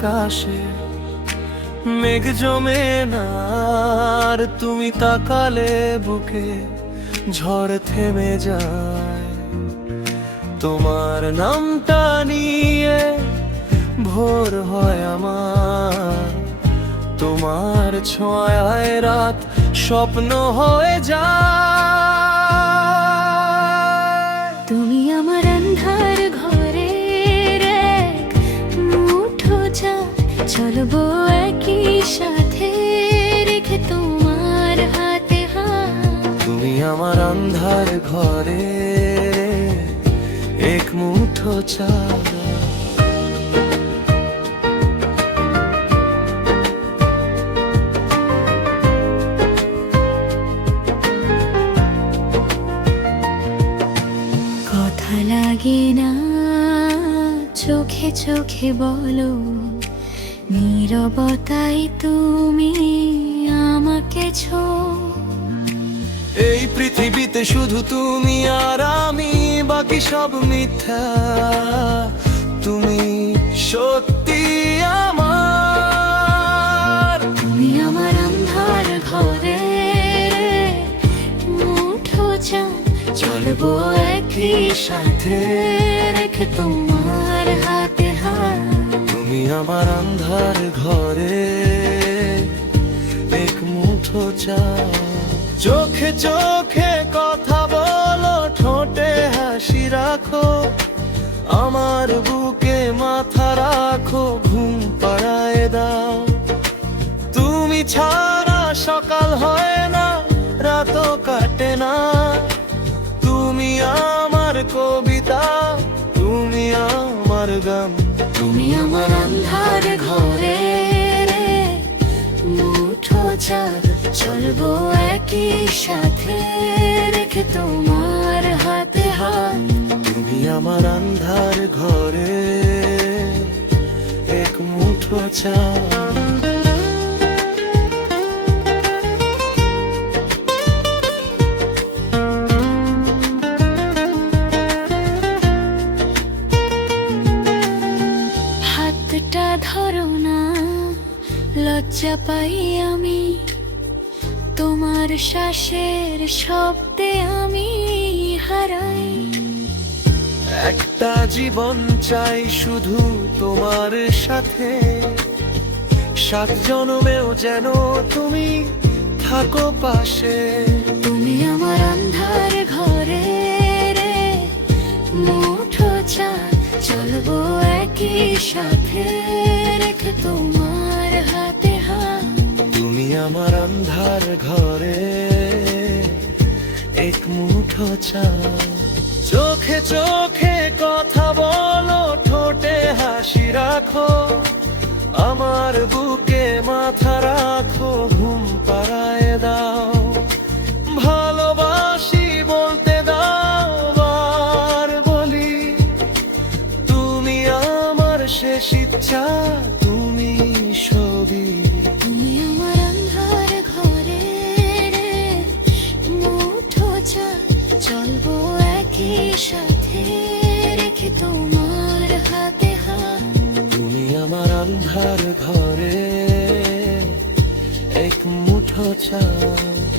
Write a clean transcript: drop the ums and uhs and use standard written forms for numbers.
আকাশে মেঘ জমে না, আর তুমি তাকালে বুকে ঝড় থেমে যায়। তোমার নামটা নিয়ে ভোর হয় আমার, তোমার ছোঁয়ায় রাত স্বপ্ন হয়ে যায়। তুমি আমার অন্ধার ঘরের এক মুঠো চাঁদ, চলবো একই সাথে রেখে তোমার হাতে হাত। তুমি আমার অন্ধার ঘরে এক মুঠো চাঁদ। কথা লাগে না চোখে চোখে বলো, নীরবতাই তুমি আমাকে ছো। এই পৃথিবীতে শুধু তুমি আর আমি, বাকি সব মিথ্যা। তুমি সত্যি আমার। তুমি আমার অন্ধার ঘরে মুঠো চাঁদ, চলবো একই সাথে রেখে তোমার হাতে হাত। তুমি আমার অন্ধার ঘরে এক মুঠো চাঁদ। চোখে চোখে কথা বলো, ঠোঁটে হাসি রাখো, আমার বুকে মাথা রাখো, ঘুম পাড়ায় দাও। তুমি ছাড়া সকাল হয় না, রাতও কাটে না। তুমি আমার কবিতা, তুমি আমার গান। তুমি আমার অন্ধার ঘরে মুঠো চাঁদ, চলবো একই সাথে রেখে তোমার হাতে হাত। তুমি আমার অন্ধার ঘরে এক মুঠো চাঁদ। হাতটা ধরো না, লজ্জা পাই আমি, তোমার শ্বাসের শব্দে আমি হারাই। একটা জীবন চাই শুধু তোমার সাথে, 7 জন্মেও যেন তুমি থাকো পাশে। তুমি আমার অন্ধার ঘরে মুঠো চাঁদ, চলবো একই সাথে রেখে তোমার হাতে হাত। তুমি আমার অন্ধার ঘরে এক মুঠো চাঁদ। চোখে চোখে কথা বলো, ঠোঁটে হাসি রাখো, আমার বুকে মাথা রাখো, ঘুম পাড়ায় দাও। ভালোবাসি বলতে দাও, বার বলি তুমি আমার শেষ ইচ্ছা, তুমি সবই। তুমি আমার অন্ধার ঘরে মুঠো চাঁদ, চলবো একই সাথে রেখে তোমার হাতে হাত। তুমি আমার অন্ধার ঘরে এক মুঠো চাঁদ।